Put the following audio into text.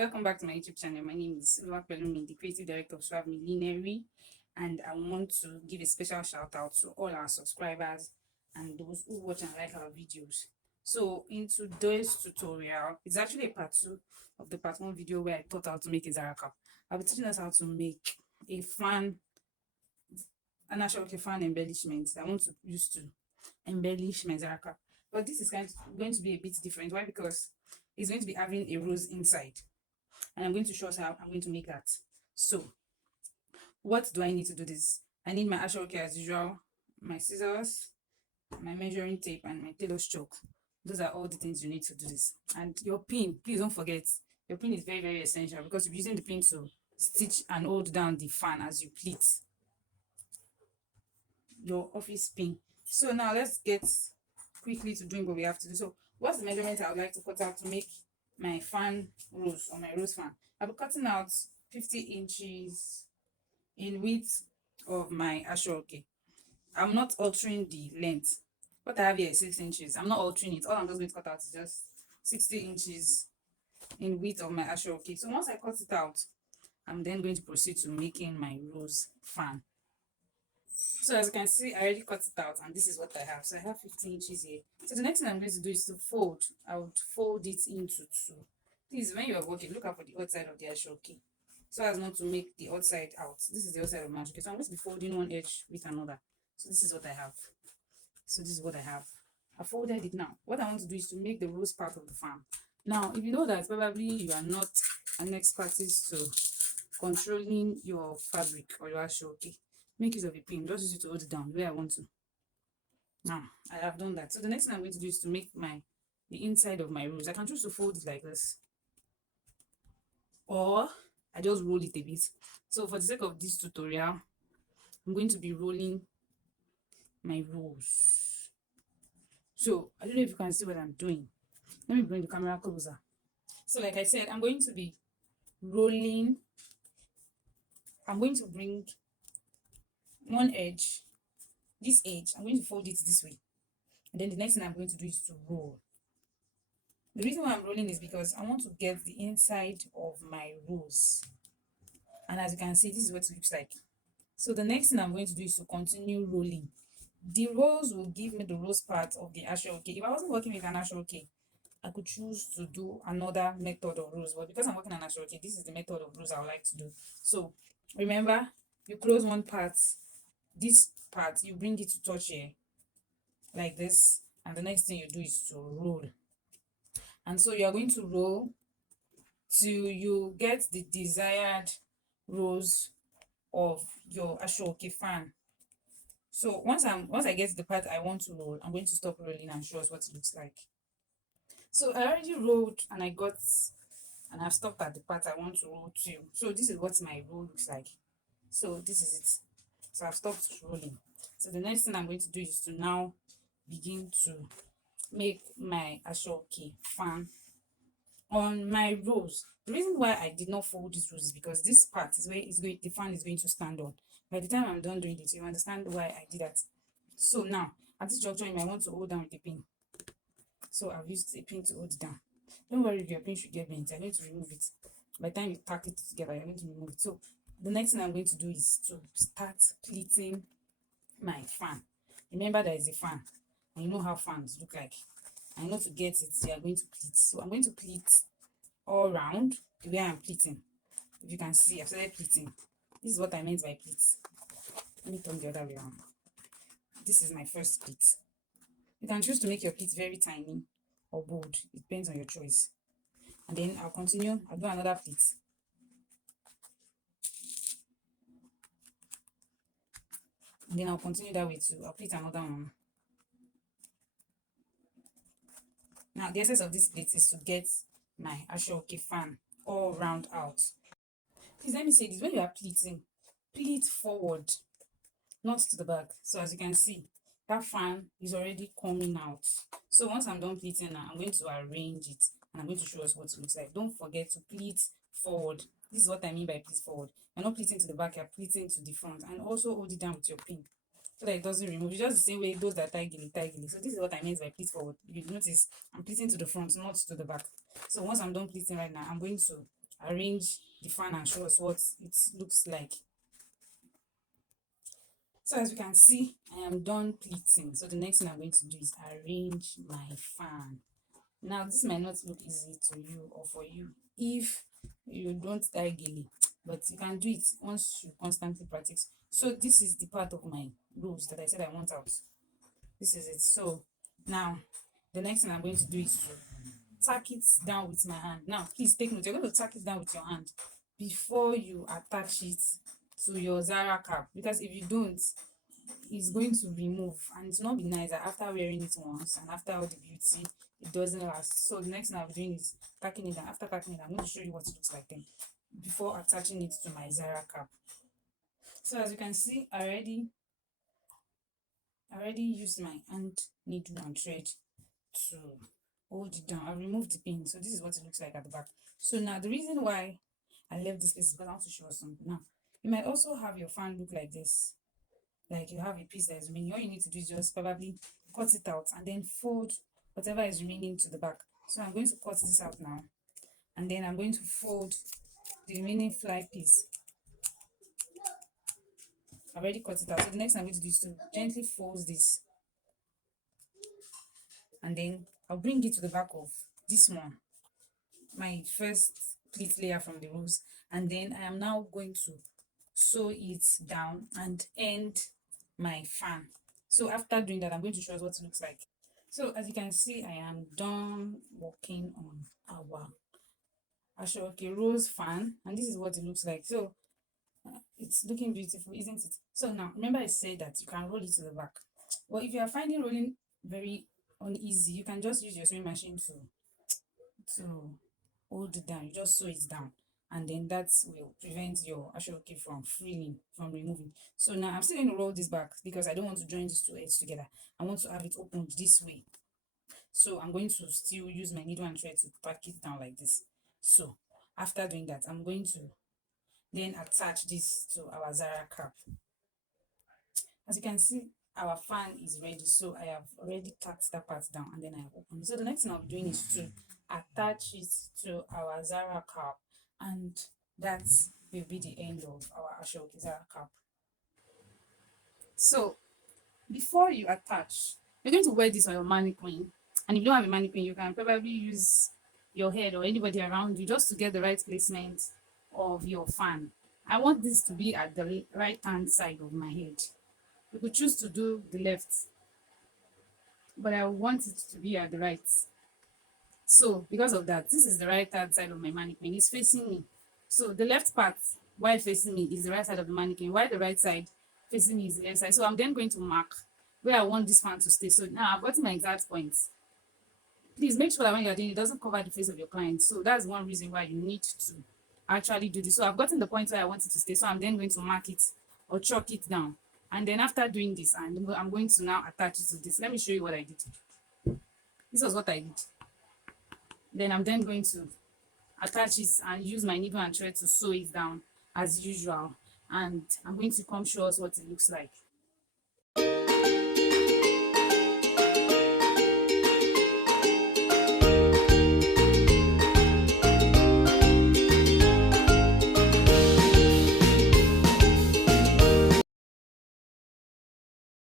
Welcome back to my YouTube channel. My name is Pelumi, the creative director of Suave Millinery, and I want to give a special shout out to all our subscribers and those who watch and like our videos. So in today's tutorial, it's actually a part 2 of the part 1 video where I taught how to make a Zara cap. I'll be teaching us how to make a fan, an actual fan embellishment that I want to use to embellish my Zara cap. But this is going to be a bit different. Why? Because it's going to be having a rose inside, and I'm going to show us how I'm going to make that. So what do I need to do this? I need my actual care as usual, my scissors, my measuring tape, and my tailor's chalk. Those are all the things you need to do this. And your pin, please don't forget, your pin is very, very essential because you're using the pin to stitch and hold down the fan as you pleat your office pin. So now let's get quickly to doing what we have to do. So what's the measurement I would like to cut out to make my fan rose, or my rose fan? I'll be cutting out 50 inches in width of my ashoke. I'm not altering the length. What I have here is 6 inches. I'm not altering it. All I'm just going to cut out is just 60 inches in width of my ashoke. So once I cut it out, I'm then going to proceed to making my rose fan. So as you can see, I already cut it out, and this is what I have. So I have 15 inches here. So the next thing I'm going to do is to fold. I would fold it into 2. Please, when you are working, look out for the outside of the ashoke, so as not to make the outside out. This is the outside of my ashoke. So I'm going to be folding one edge with another. So this is what I have. So this is what I have. I folded it now. What I want to do is to make the rose part of the fan. Now, if you know that probably you are not an expertise to controlling your fabric or your ashoke, make use of a pin. Just use it to hold it down where I want to. Now I have done that. So the next thing I'm going to do is to make the inside of my rose. I can choose to fold it like this, or I just roll it a bit. So for the sake of this tutorial, I'm going to be rolling my rose. So I don't know if you can see what I'm doing. Let me bring the camera closer. So like I said, I'm going to be rolling. I'm going to bring one edge, this edge, I'm going to fold it this way, and then the next thing I'm going to do is to roll. The reason why I'm rolling is because I want to get the inside of my rose, and as you can see, this is what it looks like. So the next thing I'm going to do is to continue rolling. The rose will give me the rose part of the ashoke. If I wasn't working with an ashoke, I could choose to do another method of rose, but because I'm working on ashoke, this is the method of rose I would like to do. So remember, you close one part, this part you bring it to touch here like this, and the next thing you do is to roll. And so you are going to roll till you get the desired rose of your ashoke fan. So once I get to the part I want to roll, I'm going to stop rolling and show us what it looks like. So I already rolled and and I've stopped at the part I want to roll to. So this is what my roll looks like. So this is it. So I've stopped rolling. So the next thing I'm going to do is to now begin to make my ashoke fan on my rose. The reason why I did not fold this rose is because this part is where the fan is going to stand on. By the time I'm done doing it, you understand why I did that. So now at this juncture, you might want to hold down with a pin. So I've used a pin to hold it down. Don't worry if your pin should get bent. I'm going to remove it. By the time you tack it together, you're going to remove it. So the next thing I'm going to do is to start pleating my fan. Remember, there is a fan, and you know how fans look like. I know to get it, you are going to pleat. So I'm going to pleat all round the way I'm pleating. If you can see, I've started pleating. This is what I meant by pleat. Let me turn the other way around. This is my first pleat. You can choose to make your pleat very tiny or bold. It depends on your choice. And then I'll continue. I'll do another pleat. And then I'll continue that way too. I'll pleat another one. Now the essence of this pleat is to get my ashoke fan all round out. Please let me say this: when you are pleating, pleat forward, not to the back. So as you can see, that fan is already coming out. So once I'm done pleating now, I'm going to arrange it, and I'm going to show us what it looks like. Don't forget to pleat forward. This is what I mean by pleat forward. You're not pleating to the back, you're pleating to the front, and also hold it down with your pin so that it doesn't remove. It's just the same way those that tie gilly. So this is what I mean by pleat forward. You notice I'm pleating to the front, not to the back. So once I'm done pleating right now, I'm going to arrange the fan and show us what it looks like. So as you can see, I am done pleating. So the next thing I'm going to do is arrange my fan. Now this might not look easy to you or for you if you don't start daily, but you can do it once you constantly practice. So this is the part of my rose that I said I want out. This is it. So now the next thing I'm going to do is to tack it down with my hand. Now please take note, you're going to tack it down with your hand before you attach it to your Zara cap, because if you don't, it's going to remove and it's not be nice that after wearing it once and after all the beauty, it doesn't last. So the next thing I'll be doing is packing it, and after packing it, I'm going to show you what it looks like then before attaching it to my Zara cap. So as you can see, I already used my hand needle and thread to hold it down. I removed the pin, so this is what it looks like at the back. So now the reason why I left this place is because I want to show us something. Now you might also have your fan look like this, like you have a piece that is remaining. All you need to do is just probably cut it out and then fold whatever is remaining to the back. So I'm going to cut this out now, and then I'm going to fold the remaining fly piece. I've already cut it out. So the next thing I'm going to do is to gently fold this, and then I'll bring it to the back of this one, my first pleat layer from the rose, and then I am now going to sew it down and end my fan. So after doing that, I'm going to show us what it looks like. So as you can see, I am done working on our Ashoke rose fan, and this is what it looks like. So it's looking beautiful, isn't it? So now remember I said that you can roll it to the back. Well, if you are finding rolling very uneasy, you can just use your sewing machine to hold it down. You just sew it down, and then that will prevent your Ashoke from freeing, from removing. So now I'm still going to roll this back because I don't want to join these two ends together. I want to have it opened this way. So I'm going to still use my needle and thread to pack it down like this. So after doing that, I'm going to then attach this to our Zara cap. As you can see, our fan is ready. So I have already tacked that part down and then I have opened it. So the next thing I'll be doing is to attach it to our Zara cap, and that will be the end of our Ashoke Zara cap. So before you attach, you're going to wear this on your mannequin, and if you don't have a mannequin, you can probably use your head or anybody around you just to get the right placement of your fan. I want this to be at the right hand side of my head. You could choose to do the left, but I want it to be at the right. So because of that, this is the right hand side of my mannequin. It's facing me. So the left part, while facing me, is the right side of the mannequin, while the right side facing me is the left side. So I'm then going to mark where I want this fan to stay. So now I've gotten my exact points. Please make sure that when you're doing it, doesn't cover the face of your client. So that's one reason why you need to actually do this. So I've gotten the point where I want it to stay. So I'm then going to mark it or chalk it down. And then after doing this, I'm going to now attach it to this. Let me show you what I did. This was what I did. Then I'm then going to attach it and use my needle and thread to sew it down as usual. And I'm going to come show us what it looks like.